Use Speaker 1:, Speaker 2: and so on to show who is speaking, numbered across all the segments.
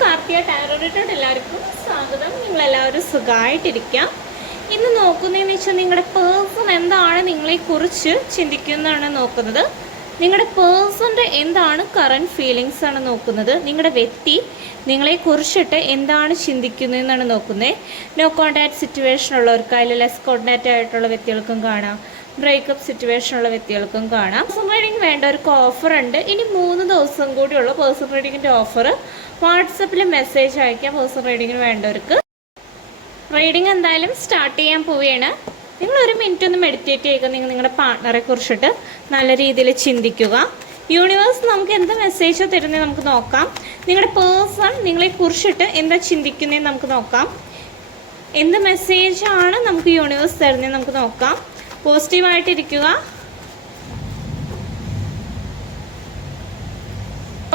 Speaker 1: കാർത്തിക ടാരോറിട്ടോട് എല്ലാവർക്കും സ്വാഗതം. നിങ്ങളെല്ലാവരും സുഖമായിട്ടിരിക്കാം. ഇന്ന് നോക്കുന്നതെന്ന് വെച്ചാൽ നിങ്ങളുടെ പേഴ്സൺ എന്താണ് നിങ്ങളെക്കുറിച്ച് ചിന്തിക്കുന്നതാണ് നോക്കുന്നത്. നിങ്ങളുടെ പേഴ്സന്റെ എന്താണ് കറണ്ട് ഫീലിങ്സ് ആണ് നോക്കുന്നത്? നിങ്ങളുടെ വ്യക്തി നിങ്ങളെക്കുറിച്ചിട്ട് എന്താണ് ചിന്തിക്കുന്നതെന്നാണ് നോക്കുന്നത്. നോ കോൺടാക്ട് സിറ്റുവേഷൻ ഉള്ളവർക്ക് അതിൽ ലെസ് കോൺടാക്റ്റ് ആയിട്ടുള്ള വ്യക്തികൾക്കും കാണാം. ബ്രേക്കപ്പ് സിറ്റുവേഷൻ ഉള്ള വ്യക്തികൾക്കും കാണാം. പേഴ്സൺ റീഡിംഗ് ഒരു ഓഫർ ഉണ്ട്. ഇനി മൂന്ന് ദിവസം കൂടിയുള്ള പേഴ്സൺ റീഡിങ്ങിന്റെ ഓഫർ വാട്സപ്പിൽ മെസ്സേജ് അയക്കാം പേഴ്സൺ റീഡിങ്ങിന് വേണ്ടവർക്ക്. റീഡിംഗ് എന്തായാലും സ്റ്റാർട്ട് ചെയ്യാൻ പോവുകയാണ്. നിങ്ങൾ ഒരു മിനിറ്റ് ഒന്ന് മെഡിറ്റേറ്റ് ചെയ്യുക. നിങ്ങൾ നിങ്ങളുടെ പാർട്ട്ണറെ കുറിച്ചിട്ട് നല്ല രീതിയിൽ ചിന്തിക്കുക. യൂണിവേഴ്സ് നമുക്ക് എന്ത് മെസ്സേജോ തരുന്നത് നമുക്ക് നോക്കാം. നിങ്ങളുടെ പേഴ്സൺ നിങ്ങളെ കുറിച്ചിട്ട് എന്താ ചിന്തിക്കുന്നതെന്ന് നമുക്ക് നോക്കാം. എന്ത് മെസ്സേജാണ് നമുക്ക് യൂണിവേഴ്സ് തരുന്നത് നമുക്ക് നോക്കാം. പോസിറ്റീവായിട്ടിരിക്കുക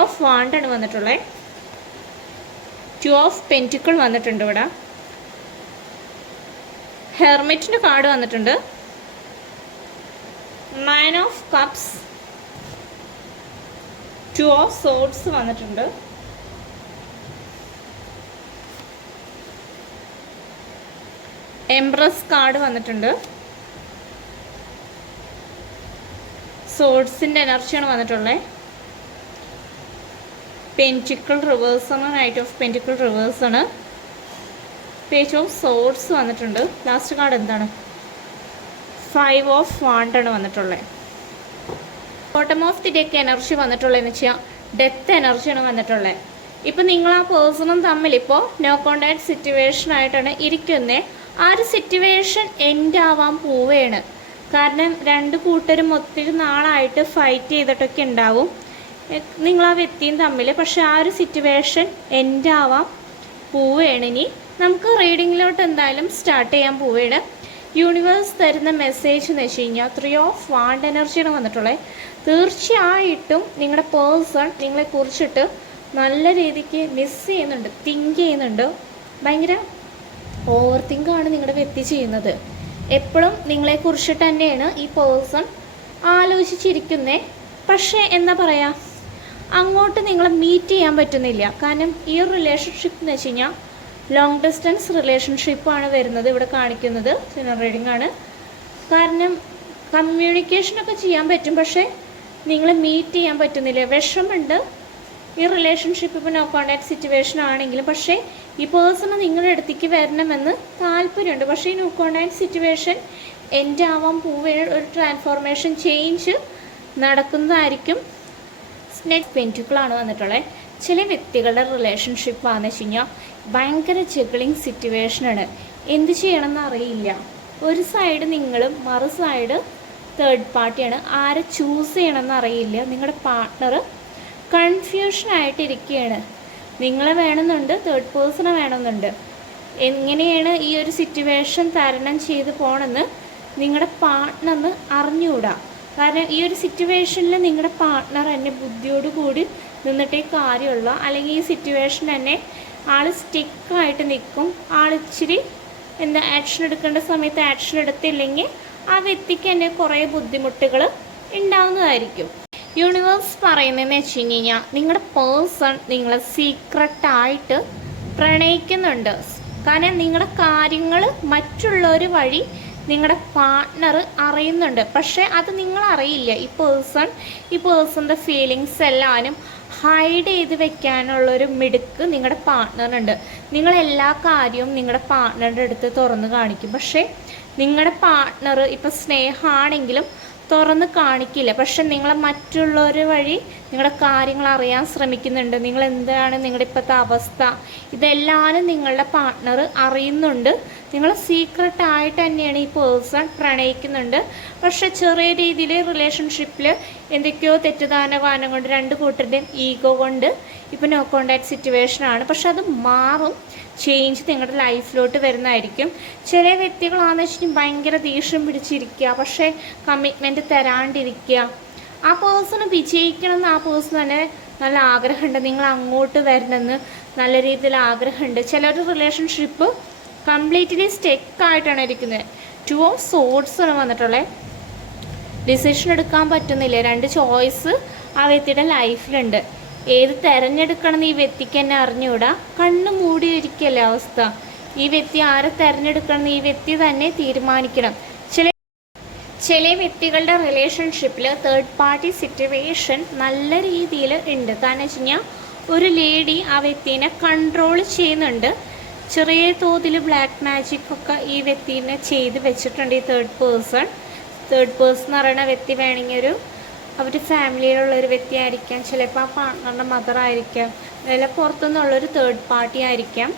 Speaker 1: ഓഫ് വാണ്ടാണ് വന്നിട്ടുള്ളത് ടു ഓഫ് പെന്റിക്കിൾ വന്നിട്ടുണ്ട് ഇവിടെ. ഹെർമിറ്റിന്റെ കാർഡ് വന്നിട്ടുണ്ട്. Nine of cups two of swords വന്നിട്ടുണ്ട്. എംബ്രസ് കാർഡ് വന്നിട്ടുണ്ട്. സോഡ്സിന്റെ എനർജിയാണ് വന്നിട്ടുള്ളത് പെന്റിക്കിൾ റിവേഴ്സ് ആണ് നൈറ്റ് ഓഫ് പെന്റിക്കിൾ റിവേഴ്സ് ആണ്. പേജ് ഓഫ് സോർട്സ് വന്നിട്ടുണ്ട്. ലാസ്റ്റ് കാർഡ് എന്താണ്? ഫൈവ് ഓഫ് വാണ്ടാണ് വന്നിട്ടുള്ളത് bottom of the deck energy വന്നിട്ടുള്ളതെന്ന് വെച്ചാൽ ഡെത്ത് എനർജിയാണ് വന്നിട്ടുള്ളത് ഇപ്പം നിങ്ങൾ ആ പേഴ്സണും തമ്മിൽ ഇപ്പോൾ നോ കോണ്ടാക്ട് സിറ്റുവേഷൻ ആയിട്ടാണ് ഇരിക്കുന്നത് ആ ഒരു സിറ്റുവേഷൻ എൻഡ് ആവാൻ പോവുകയാണ് കാരണം രണ്ട് കൂട്ടരും ഒത്തിരി നാളായിട്ട് ഫൈറ്റ് ചെയ്തിട്ടൊക്കെ ഉണ്ടാവും. നിങ്ങൾ ആ വ്യക്തിയും തമ്മിൽ പക്ഷെ ആ ഒരു സിറ്റുവേഷൻ എൻഡ് ആവാൻ പോവുകയാണ് ഇനി. നമുക്ക് റീഡിങ്ങിലോട്ട് എന്തായാലും സ്റ്റാർട്ട് ചെയ്യാൻ പോവുകയാണ്. യൂണിവേഴ്സ് തരുന്ന മെസ്സേജ് എന്ന് വെച്ച് കഴിഞ്ഞാൽ ത്രീ ഓഫ് വാണ്ട് എനർജിയാണ് വന്നിട്ടുള്ളത് തീർച്ചയായിട്ടും നിങ്ങളുടെ പേഴ്സൺ നിങ്ങളെ കുറിച്ചിട്ട് നല്ല രീതിക്ക് മിസ് ചെയ്യുന്നുണ്ട് തിങ്ക് ചെയ്യുന്നുണ്ട്. ഭയങ്കര ഓവർ തിങ്കാണ് നിങ്ങളുടെ വ്യക്തി ചെയ്യുന്നത് എപ്പോഴും നിങ്ങളെ കുറിച്ചിട്ട് തന്നെയാണ് ഈ പേഴ്സൺ ആലോചിച്ചിരിക്കുന്നേ. പക്ഷേ എന്താ പറയുക അങ്ങോട്ട് നിങ്ങളെ മീറ്റ് ചെയ്യാൻ പറ്റുന്നില്ല. കാരണം ഈ റിലേഷൻഷിപ്പ് എന്ന് വെച്ച് കഴിഞ്ഞാൽ ലോങ് ഡിസ്റ്റൻസ് റിലേഷൻഷിപ്പാണ് വരുന്നത് ഇവിടെ കാണിക്കുന്നത്. സിനർ റീഡിംഗ് ആണ്. കാരണം കമ്മ്യൂണിക്കേഷനൊക്കെ ചെയ്യാൻ പറ്റും. പക്ഷേ നിങ്ങൾ മീറ്റ് ചെയ്യാൻ പറ്റുന്നില്ല. വിഷമുണ്ട് ഈ റിലേഷൻഷിപ്പ് ഇപ്പോൾ നോ കോണ്ടാക്ട് സിറ്റുവേഷൻ ആണെങ്കിലും. പക്ഷേ ഈ പേഴ്സണ് നിങ്ങളുടെ അടുത്തേക്ക് വരണമെന്ന് താല്പര്യമുണ്ട്. പക്ഷേ ഈ നോ കോണ്ടാക്ട് സിറ്റുവേഷൻ എന്റെ ആവാൻ പോവേ ഒരു ട്രാൻസ്ഫോർമേഷൻ ചേഞ്ച് നടക്കുന്നതായിരിക്കും. സ്നെറ്റ് പെന്റുക്കളാണ് വന്നിട്ടുള്ളത് ചില വ്യക്തികളുടെ റിലേഷൻഷിപ്പ് ആണെന്ന് വെച്ച് കഴിഞ്ഞാൽ ഭയങ്കര ജഗ്ലിങ് സിറ്റുവേഷനാണ് എന്ത് ചെയ്യണമെന്ന് അറിയില്ല. ഒരു സൈഡ് നിങ്ങളും മറു സൈഡ് തേർഡ് പാർട്ടിയാണ് ആരെ ചൂസ് ചെയ്യണമെന്ന് അറിയില്ല. നിങ്ങളുടെ പാർട്ട്ണർ കൺഫ്യൂഷനായിട്ടിരിക്കുകയാണ് നിങ്ങളെ വേണമെന്നുണ്ട് തേർഡ് പേഴ്സണെ വേണമെന്നുണ്ട്. എങ്ങനെയാണ് ഈ ഒരു സിറ്റുവേഷൻ തരണം ചെയ്ത് പോകണമെന്ന് നിങ്ങളുടെ പാർട്ട്ണറിന് അറിഞ്ഞുകൂടാ. കാരണം ഈ ഒരു സിറ്റുവേഷനിൽ നിങ്ങളുടെ പാർട്ട്ണർ എന്നെ ബുദ്ധിയോട് കൂടി നിന്നിട്ടേ കാര്യമുള്ളൂ. അല്ലെങ്കിൽ ഈ സിറ്റുവേഷൻ തന്നെ ആൾ സ്റ്റിക്കായിട്ട് നിൽക്കും. ആൾ ഇച്ചിരി എന്താ ആക്ഷൻ എടുക്കേണ്ട സമയത്ത് ആക്ഷൻ എടുത്തില്ലെങ്കിൽ ആ വ്യക്തിക്ക് തന്നെ കുറേ ബുദ്ധിമുട്ടുകൾ ഉണ്ടാവുന്നതായിരിക്കും. യൂണിവേഴ്സ് പറയുന്നതെന്ന് വെച്ച് കഴിഞ്ഞാൽ നിങ്ങളുടെ പേഴ്സൺ നിങ്ങളെ സീക്രട്ടായിട്ട് പ്രണയിക്കുന്നുണ്ട്. കാരണം നിങ്ങളുടെ കാര്യങ്ങൾ മറ്റുള്ളവർ വഴി നിങ്ങളുടെ പാർട്ട്ണർ അറിയുന്നുണ്ട്. പക്ഷേ അത് നിങ്ങൾ അറിയില്ല ഈ പേഴ്സൺ ഈ പേഴ്സണിന്റെ ഫീലിങ്സ് എല്ലാനും ഹൈഡ് ചെയ്ത് വെക്കാനുള്ളൊരു മിടുക്ക് നിങ്ങളുടെ പാർട്ട്ണറുണ്ട് നിങ്ങൾ എല്ലാ കാര്യവും നിങ്ങളുടെ പാർട്ട്ണറുടെ അടുത്ത് തുറന്ന് കാണിക്കും. പക്ഷേ നിങ്ങളുടെ പാർട്ട്ണർ ഇപ്പം സ്നേഹമാണെങ്കിലും തുറന്ന് കാണിക്കില്ല. പക്ഷെ നിങ്ങളെ മറ്റുള്ളവർ വഴി നിങ്ങളുടെ കാര്യങ്ങൾ അറിയാൻ ശ്രമിക്കുന്നുണ്ട്. നിങ്ങൾ എന്താണ് നിങ്ങളുടെ ഇപ്പോഴത്തെ അവസ്ഥ? ഇതെല്ലാവരും നിങ്ങളുടെ പാർട്ട്ണർ അറിയുന്നുണ്ട്. നിങ്ങൾ സീക്രട്ട് ആയിട്ട് തന്നെയാണ് ഈ പേഴ്സൺ പ്രണയിക്കുന്നുണ്ട്. പക്ഷെ ചെറിയ രീതിയിൽ റിലേഷൻഷിപ്പിൽ എന്തൊക്കെയോ തെറ്റിദ്ധാരണ കൊണ്ട് രണ്ട് കൂട്ടരുടെയും ഈഗോ കൊണ്ട് ഇപ്പോൾ നോ കോണ്ടാക്ട് സിറ്റുവേഷനാണ് പക്ഷെ അത് മാറും. ചേഞ്ച് നിങ്ങളുടെ ലൈഫിലോട്ട് വരുന്നതായിരിക്കും. ചില വ്യക്തികളാണെന്ന് വെച്ചിട്ടുണ്ടെങ്കിൽ ഭയങ്കര ദേഷ്യം പിടിച്ചിരിക്കുക. പക്ഷേ കമ്മിറ്റ്മെന്റ് തരാണ്ടിരിക്കുക. ആ പേഴ്സണ് വിജയിക്കണമെന്ന് ആ പേഴ്സൺ തന്നെ നല്ല ആഗ്രഹമുണ്ട്. നിങ്ങൾ അങ്ങോട്ട് വരണമെന്ന് നല്ല രീതിയിൽ ആഗ്രഹമുണ്ട്. ചിലർ റിലേഷൻഷിപ്പ് കംപ്ലീറ്റ്ലി സ്റ്റെക്കായിട്ടാണ് ഇരിക്കുന്നത്. ടു ഓഫ് സോഡ്സ് ആണ് വന്നിട്ടുള്ളത് ഡിസിഷൻ എടുക്കാൻ പറ്റുന്നില്ല. രണ്ട് ചോയ്സ് ആ വ്യക്തിയുടെ ലൈഫിലുണ്ട്. ഏത് തിരഞ്ഞെടുക്കണം എന്ന് ഈ വ്യക്തിക്ക് തന്നെ അറിഞ്ഞുകൂടാ? കണ്ണ് മൂടിയിരിക്കല്ലേ അവസ്ഥ. ഈ വ്യക്തി ആരെ തിരഞ്ഞെടുക്കണം എന്ന് ഈ വ്യക്തി തന്നെ തീരുമാനിക്കണം. ചില ചില വ്യക്തികളുടെ റിലേഷൻഷിപ്പിൽ തേർഡ് പാർട്ടി സിറ്റുവേഷൻ നല്ല രീതിയിൽ ഉണ്ട്. കാരണം വെച്ച് കഴിഞ്ഞാൽ ഒരു ലേഡി ആ വ്യക്തിനെ കൺട്രോൾ ചെയ്യുന്നുണ്ട്. ചെറിയ തോതിൽ ബ്ലാക്ക് മാജിക് ഒക്കെ ഈ വ്യക്തിനെ ചെയ്ത് വെച്ചിട്ടുണ്ട് ഈ തേർഡ് പേഴ്സൺ തേർഡ് പേഴ്സൺ എന്ന് പറയുന്ന വ്യക്തി വേണമെങ്കിൽ ഒരു അവരുടെ ഫാമിലിയിലുള്ള ഒരു വ്യക്തി ആയിരിക്കാം. ചിലപ്പോൾ ആ പാർട്ട്ണറുടെ മദർ ആയിരിക്കാം. അല്ലെങ്കിൽ പുറത്തുനിന്നുള്ളൊരു തേർഡ് പാർട്ടി ആയിരിക്കാം.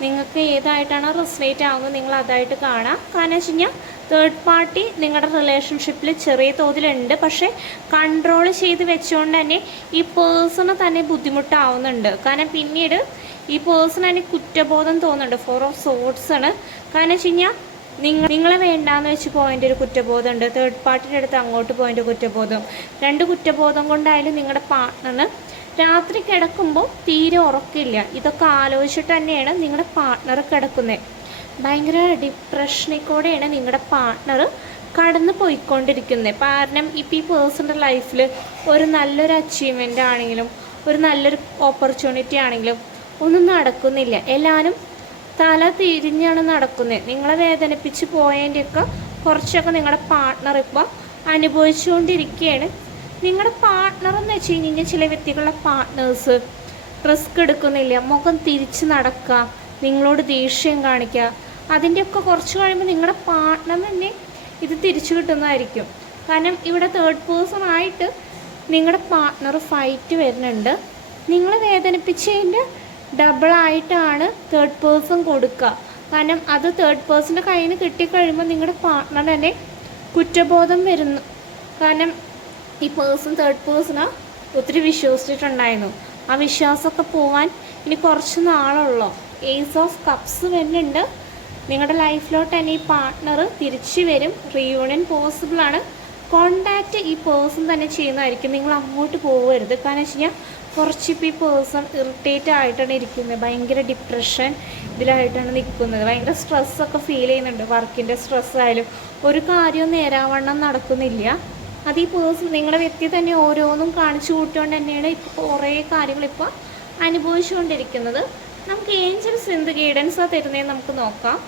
Speaker 1: നിങ്ങൾക്ക് ഏതായിട്ടാണോ റെസ്ലേറ്റ് ആകുന്നത് നിങ്ങൾ അതായിട്ട് കാണാം. കാരണം വെച്ച് കഴിഞ്ഞാൽ തേർഡ് പാർട്ടി നിങ്ങളുടെ റിലേഷൻഷിപ്പിൽ ചെറിയ തോതിലുണ്ട്. പക്ഷേ കൺട്രോൾ ചെയ്ത് വെച്ചുകൊണ്ട് തന്നെ ഈ പേഴ്സണ് തന്നെ ബുദ്ധിമുട്ടാവുന്നുണ്ട്. കാരണം പിന്നീട് ഈ പേഴ്സൺ തന്നെ കുറ്റബോധം തോന്നുന്നുണ്ട്. ഫോർ ഓഫ് സോട്ട്സ് ആണ് കാരണം വെച്ച് കഴിഞ്ഞാൽ നിങ്ങൾ നിങ്ങളെ വേണ്ടാന്ന് വെച്ച് പോയിന്റെ ഒരു കുറ്റബോധമുണ്ട്. തേർഡ് പാർട്ടിയുടെ അടുത്ത് അങ്ങോട്ട് പോയിന്റെ കുറ്റബോധം. രണ്ട് കുറ്റബോധം കൊണ്ടായാലും നിങ്ങളുടെ പാർട്ട്ണറിന് രാത്രി കിടക്കുമ്പോൾ തീരെ ഉറക്കില്ല. ഇതൊക്കെ ആലോചിച്ചിട്ട് തന്നെയാണ് നിങ്ങളുടെ പാർട്ട്ണർ കിടക്കുന്നത് ഭയങ്കര ഡിപ്രഷനിൽ കൂടെയാണ് നിങ്ങളുടെ പാർട്ട്ണർ കടന്നു പോയിക്കൊണ്ടിരിക്കുന്നത് കാരണം ഇപ്പോൾ ഈ പേഴ്സണൽ ലൈഫിൽ ഒരു നല്ലൊരു അച്ചീവ്മെന്റ് ആണെങ്കിലും ഒരു നല്ലൊരു ഓപ്പർച്യൂണിറ്റി ആണെങ്കിലും ഒന്നും നടക്കുന്നില്ല. എല്ലാവരും തല തിരിഞ്ഞാണ് നടക്കുന്നത് നിങ്ങളെ വേദനിപ്പിച്ച് പോയതിന്റെയൊക്കെ കുറച്ചൊക്കെ നിങ്ങളുടെ പാർട്ണർ ഇപ്പോൾ അനുഭവിച്ചുകൊണ്ടിരിക്കുകയാണ് നിങ്ങളുടെ പാർട്ണർ എന്ന് വെച്ച് കഴിഞ്ഞ് കഴിഞ്ഞാൽ ചില വ്യക്തികളുടെ പാർട്ട്നേഴ്സ് റിസ്ക് എടുക്കുന്നില്ല. മുഖം തിരിച്ച് നടക്കുക നിങ്ങളോട് ദേഷ്യം കാണിക്കുക അതിന്റെയൊക്കെ കുറച്ച് കഴിയുമ്പോൾ നിങ്ങളുടെ പാർട്ണർ തന്നെ ഇത് തിരിച്ചു കിട്ടുന്നതായിരിക്കും. കാരണം ഇവിടെ തേർഡ് പേഴ്സൺ ആയിട്ട് നിങ്ങളുടെ പാർട്ണർ ഫൈറ്റ് വരുന്നുണ്ട്. നിങ്ങളെ വേദനിപ്പിച്ചതിന്റെ ഡബിളായിട്ടാണ് തേർഡ് പേഴ്സൺ കൊടുക്കുക കാരണം അത് തേർഡ് പേഴ്സന്റെ കയ്യിൽ നിന്ന് കിട്ടിക്കഴിയുമ്പോൾ നിങ്ങളുടെ പാർട്ട്ണർ തന്നെ കുറ്റബോധം വരുന്നു. കാരണം ഈ പേഴ്സൺ തേർഡ് പേഴ്സണെ ഒത്തിരി വിശ്വസിച്ചിട്ടുണ്ടായിരുന്നു. ആ വിശ്വാസമൊക്കെ പോവാൻ ഇനി കുറച്ച് നാളുള്ളൂ ഏസ് ഓഫ് കപ്സ് വരുന്നുണ്ട്. നിങ്ങളുടെ ലൈഫിലോട്ട് തന്നെ ഈ പാർട്ട്ണർ തിരിച്ചു വരും. റീയൂണിയൻ പോസിബിളാണ് കോണ്ടാക്റ്റ് ഈ പേഴ്സൺ തന്നെ ചെയ്യുന്നതായിരിക്കും. നിങ്ങൾ അങ്ങോട്ട് പോകരുത് കാരണം വെച്ച് കഴിഞ്ഞാൽ കുറച്ച് ഇപ്പോൾ ഈ പേഴ്സൺ ഇറിറ്റേറ്റ് ആയിട്ടാണ് ഇരിക്കുന്നത്. ഭയങ്കര ഡിപ്രഷൻ ഇതിലായിട്ടാണ് നിൽക്കുന്നത്. ഭയങ്കര സ്ട്രെസ്സൊക്കെ ഫീൽ ചെയ്യുന്നുണ്ട്. വർക്കിന്റെ സ്ട്രെസ് ആയാലും ഒരു കാര്യവും നേരാവണ്ണം നടക്കുന്നില്ല. അത് ഈ പേഴ്സൺ നിങ്ങളുടെ വ്യക്തി തന്നെ ഓരോന്നും കാണിച്ചു കൂട്ടിയോണ്ട് തന്നെയാണ് ഇപ്പോൾ കുറേ കാര്യങ്ങളിപ്പോൾ അനുഭവിച്ചുകൊണ്ടിരിക്കുന്നത്. നമുക്ക് ഏഞ്ചൽസ് എന്ത് ഗൈഡൻസാണ് തരുന്നതെന്ന് നമുക്ക് നോക്കാം.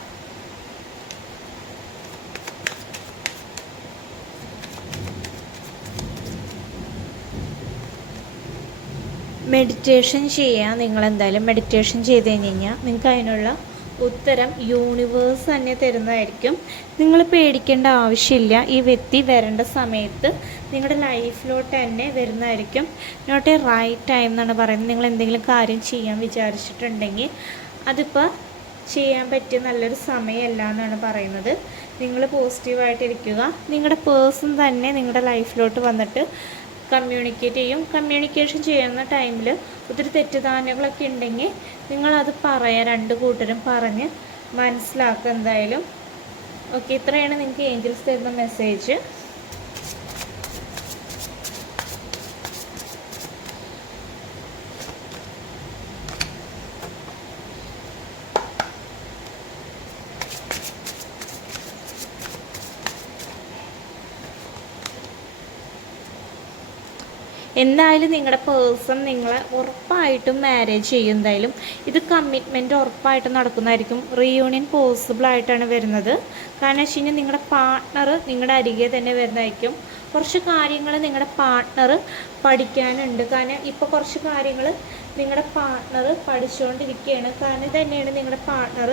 Speaker 1: മെഡിറ്റേഷൻ ചെയ്യുക നിങ്ങൾ എന്തായാലും മെഡിറ്റേഷൻ ചെയ്ത് കഴിഞ്ഞ് കഴിഞ്ഞാൽ നിങ്ങൾക്ക് അതിനുള്ള ഉത്തരം യൂണിവേഴ്സ് തന്നെ തരുന്നതായിരിക്കും. നിങ്ങൾ പേടിക്കേണ്ട ആവശ്യമില്ല. ഈ വ്യക്തി വരേണ്ട സമയത്ത് നിങ്ങളുടെ ലൈഫിലോട്ട് തന്നെ വരുന്നതായിരിക്കും. നോട്ട് എ റൈറ്റ് ടൈം എന്നാണ് പറയുന്നത്. നിങ്ങൾ എന്തെങ്കിലും കാര്യം ചെയ്യാൻ വിചാരിച്ചിട്ടുണ്ടെങ്കിൽ അതിപ്പോൾ ചെയ്യാൻ പറ്റിയ നല്ലൊരു സമയമല്ല എന്നാണ് പറയുന്നത്. നിങ്ങൾ പോസിറ്റീവായിട്ടിരിക്കുക നിങ്ങളുടെ പേഴ്സൺ തന്നെ നിങ്ങളുടെ ലൈഫിലോട്ട് വന്നിട്ട് കമ്മ്യൂണിക്കേറ്റ് ചെയ്യും. കമ്മ്യൂണിക്കേഷൻ ചെയ്യുന്ന ടൈമിൽ ഒത്തിരി തെറ്റിദ്ധാരണകളൊക്കെ ഉണ്ടെങ്കിൽ നിങ്ങളത് പറയാം രണ്ട് കൂട്ടരും പറഞ്ഞ് മനസ്സിലാക്കുക എന്തായാലും. ഓക്കെ ഇത്രയാണ് നിങ്ങൾക്ക് ഏഞ്ചൽസ് തരുന്ന മെസ്സേജ് എന്തായാലും നിങ്ങളുടെ പേഴ്സൺ നിങ്ങളെ ഉറപ്പായിട്ടും മാരേജ് ചെയ്യും. എന്തായാലും ഇത് കമ്മിറ്റ്മെന്റ് ഉറപ്പായിട്ടും നടക്കുന്നതായിരിക്കും. റീയൂണിയൻ പോസിബിൾ ആയിട്ടാണ് വരുന്നത്. കാരണം വെച്ച് കഴിഞ്ഞാൽ നിങ്ങളുടെ പാർട്ട്ണർ നിങ്ങളുടെ അരികെ തന്നെ വരുന്നതായിരിക്കും. കുറച്ച് കാര്യങ്ങൾ നിങ്ങളുടെ പാർട്ട്ണർ പഠിക്കാനുണ്ട്. കാരണം ഇപ്പോൾ കുറച്ച് കാര്യങ്ങൾ നിങ്ങളുടെ പാർട്ട്ണർ പഠിച്ചുകൊണ്ടിരിക്കുകയാണ് കാരണം തന്നെയാണ് നിങ്ങളുടെ പാർട്ട്ണർ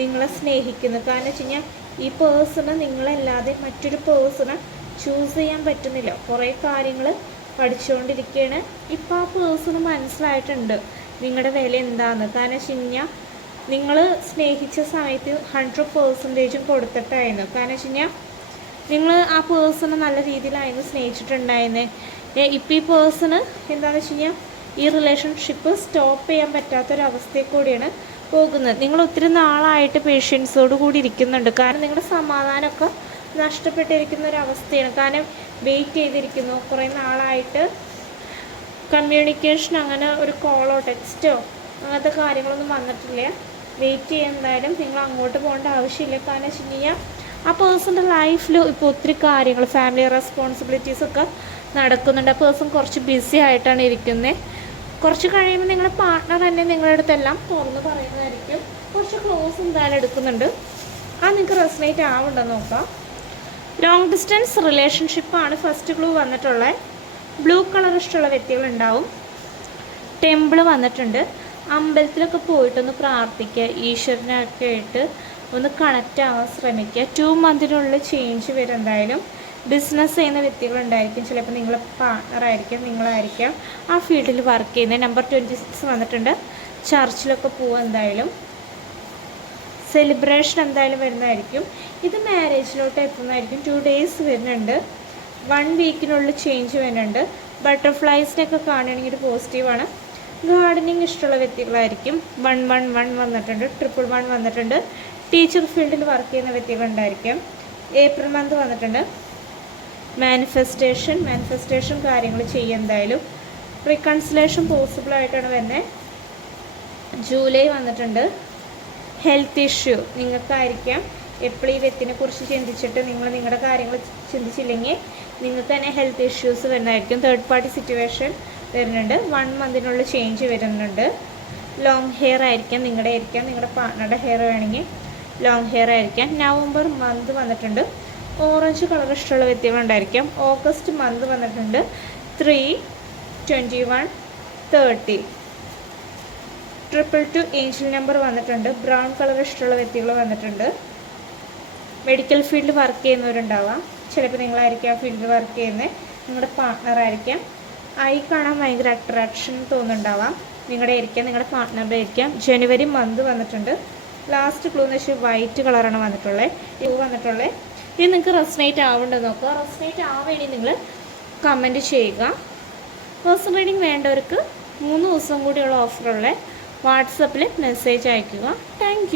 Speaker 1: നിങ്ങളെ സ്നേഹിക്കുന്നത്. കാരണം വെച്ച് കഴിഞ്ഞാൽ ഈ പേഴ്സണ് നിങ്ങളല്ലാതെ മറ്റൊരു പേഴ്സണെ ചൂസ് ചെയ്യാൻ പറ്റുന്നില്ല. കുറേ കാര്യങ്ങൾ പഠിച്ചുകൊണ്ടിരിക്കുകയാണ് ഇപ്പോൾ ആ പേഴ്സണ് മനസ്സിലായിട്ടുണ്ട്. നിങ്ങളുടെ വില എന്താണെന്ന് കാരണം വെച്ച് കഴിഞ്ഞാൽ നിങ്ങൾ സ്നേഹിച്ച സമയത്ത് ഹൺഡ്രഡ് പേഴ്സന്റേജും കൊടുത്തിട്ടായിരുന്നു. കാരണം വെച്ച് കഴിഞ്ഞാൽ നിങ്ങൾ ആ പേഴ്സണെ നല്ല രീതിയിലായിരുന്നു സ്നേഹിച്ചിട്ടുണ്ടായിരുന്നത് ഇപ്പോൾ ഈ പേഴ്സണ് എന്താണെന്ന് വെച്ച് കഴിഞ്ഞാൽ ഈ റിലേഷൻഷിപ്പ് സ്റ്റോപ്പ് ചെയ്യാൻ പറ്റാത്തൊരവസ്ഥയിൽ കൂടിയാണ് പോകുന്നത്. നിങ്ങൾ ഒത്തിരി നാളായിട്ട് പേഷ്യൻസോട് കൂടി ഇരിക്കുന്നുണ്ട്. കാരണം നിങ്ങളുടെ സമാധാനമൊക്കെ നഷ്ടപ്പെട്ടിരിക്കുന്ന ഒരു അവസ്ഥയാണ് കാരണം വെയിറ്റ് ചെയ്തിരിക്കുന്നു. കുറേ നാളായിട്ട് കമ്മ്യൂണിക്കേഷൻ അങ്ങനെ ഒരു കോളോ ടെക്സ്റ്റോ അങ്ങനത്തെ കാര്യങ്ങളൊന്നും വന്നിട്ടില്ല. വെയിറ്റ് ചെയ്യാൻ എന്തായാലും നിങ്ങൾ അങ്ങോട്ട് പോകേണ്ട ആവശ്യമില്ല. കാരണം വെച്ച് കഴിഞ്ഞാൽ ആ പേഴ്സന്റെ ലൈഫിൽ ഇപ്പോൾ ഒത്തിരി കാര്യങ്ങൾ ഫാമിലി റെസ്പോൺസിബിലിറ്റീസ് ഒക്കെ നടക്കുന്നുണ്ട്. ആ പേഴ്സൺ കുറച്ച് ബിസി ആയിട്ടാണ് ഇരിക്കുന്നത് കുറച്ച് കഴിയുമ്പോൾ നിങ്ങളുടെ പാർട്ട്ണർ തന്നെ നിങ്ങളുടെ അടുത്തെല്ലാം തുറന്ന് പറയുന്നതായിരിക്കും. കുറച്ച് ക്ലോസ് എന്തായാലും എടുക്കുന്നുണ്ട്. ആ നിങ്ങൾക്ക് റെസനേറ്റ് ആവുണ്ടോ നോക്കാം. ലോങ് ഡിസ്റ്റൻസ് റിലേഷൻഷിപ്പാണ് ഫസ്റ്റ് ക്ലൂ വന്നിട്ടുള്ളത് ബ്ലൂ കളർ ഇഷ്ടമുള്ള വ്യക്തികളുണ്ടാവും. ടെമ്പിൾ വന്നിട്ടുണ്ട്. അമ്പലത്തിലൊക്കെ പോയിട്ടൊന്ന് പ്രാർത്ഥിക്കുക ഈശ്വരനൊക്കെ ആയിട്ട് ഒന്ന് കണക്റ്റ് ആവാൻ ശ്രമിക്കുക. ടു മന്തിനുള്ളിൽ ചേഞ്ച് വരും ബിസിനസ് ചെയ്യുന്ന വ്യക്തികളുണ്ടായിരിക്കും. ചിലപ്പോൾ നിങ്ങളെ പാർട്ണറായിരിക്കും നിങ്ങളായിരിക്കാം ആ ഫീൽഡിൽ വർക്ക് ചെയ്യുന്നത്. നമ്പർ ട്വന്റി സിക്സ് വന്നിട്ടുണ്ട്. ചർച്ചിലൊക്കെ പോവുക എന്തായാലും. സെലിബ്രേഷൻ എന്തായാലും വരുന്നതായിരിക്കും. ഇത് മാരേജിലോട്ട് എത്തുന്നതായിരിക്കും. ടു ഡേയ്സ് വരുന്നുണ്ട്. വൺ വീക്കിനുള്ളിൽ ചേഞ്ച് വരുന്നുണ്ട്. ബട്ടർഫ്ലൈസിനൊക്കെ കാണുകയാണെങ്കിൽ ഒരു പോസിറ്റീവാണ് ഗാർഡനിങ് ഇഷ്ടമുള്ള വ്യക്തികളായിരിക്കും. വൺ വൺ വൺ വന്നിട്ടുണ്ട്. ട്രിപ്പിൾ വൺ വന്നിട്ടുണ്ട്. ടീച്ചർ ഫീൽഡിൽ വർക്ക് ചെയ്യുന്ന വ്യക്തികളുണ്ടായിരിക്കും ഏപ്രിൽ മന്ത് വന്നിട്ടുണ്ട്. മാനിഫെസ്റ്റേഷൻ മാനിഫെസ്റ്റേഷൻ കാര്യങ്ങൾ ചെയ്യുക എന്തായാലും. റീകൺസിലേഷൻ പോസിബിൾ ആയിട്ടാണ് വരുന്നത്. ജൂലൈ വന്നിട്ടുണ്ട്. ഹെൽത്ത് ഇഷ്യൂ നിങ്ങൾക്കായിരിക്കാം. എപ്പോഴും ഈ വ്യക്തിനെ കുറിച്ച് ചിന്തിച്ചിട്ട് നിങ്ങൾ നിങ്ങളുടെ കാര്യങ്ങൾ ചിന്തിച്ചില്ലെങ്കിൽ നിങ്ങൾക്ക് തന്നെ ഹെൽത്ത് ഇഷ്യൂസ് വരുന്നതായിരിക്കും. തേർഡ് പാർട്ടി സിറ്റുവേഷൻ വരുന്നുണ്ട്. വൺ മന്തിനുള്ള ചേഞ്ച് വരുന്നുണ്ട്. ലോങ് ഹെയർ ആയിരിക്കാം. നിങ്ങളുടെ ആയിരിക്കാം. നിങ്ങളുടെ പാർട്ണറുടെ ഹെയർ വേണമെങ്കിൽ ലോങ് ഹെയർ ആയിരിക്കാം. നവംബർ മന്ത് വന്നിട്ടുണ്ട്. ഓറഞ്ച് കളർ ഇഷ്ടമുള്ള വ്യക്തികളുണ്ടായിരിക്കാം ഓഗസ്റ്റ് മന്ത് വന്നിട്ടുണ്ട്. Three twenty one thirty triple two angel number വന്നിട്ടുണ്ട്. ബ്രൗൺ കളർ ഇഷ്ടമുള്ള വ്യക്തികൾ വന്നിട്ടുണ്ട്. മെഡിക്കൽ ഫീൽഡിൽ വർക്ക് ചെയ്യുന്നവരുണ്ടാവാം. ചിലപ്പോൾ നിങ്ങളായിരിക്കും ആ ഫീൽഡിൽ വർക്ക് ചെയ്യുന്നത്. നിങ്ങളുടെ പാർട്ട്ണർ ആയിരിക്കാം. ഐ കാണാൻ ഭയങ്കര അട്രാക്ഷൻ തോന്നുന്നുണ്ടാവാം. നിങ്ങളുടെ ആയിരിക്കാം നിങ്ങളുടെ പാർട്ട്ണറുടെ ആയിരിക്കാം. ജനുവരി മന്ത് വന്നിട്ടുണ്ട്. ലാസ്റ്റ് ക്ലൂ എന്ന് വെച്ചാൽ വൈറ്റ് കളറാണ് വന്നിട്ടുള്ളത്. ഇത് വന്നിട്ടുള്ളത്. ഇത് നിങ്ങൾക്ക് റെസ്നേറ്റ് ആവേണ്ടത് നോക്കുക. റെസ്നേറ്റ് ആവേണ്ടി നിങ്ങൾ കമന്റ് ചെയ്യുക. പേഴ്സണൽ റീഡിങ് വേണ്ടവർക്ക് മൂന്ന് ദിവസം കൂടിയുള്ള ഓഫറുള്ള വാട്സപ്പിൽ മെസ്സേജ് അയയ്ക്കുക താങ്ക്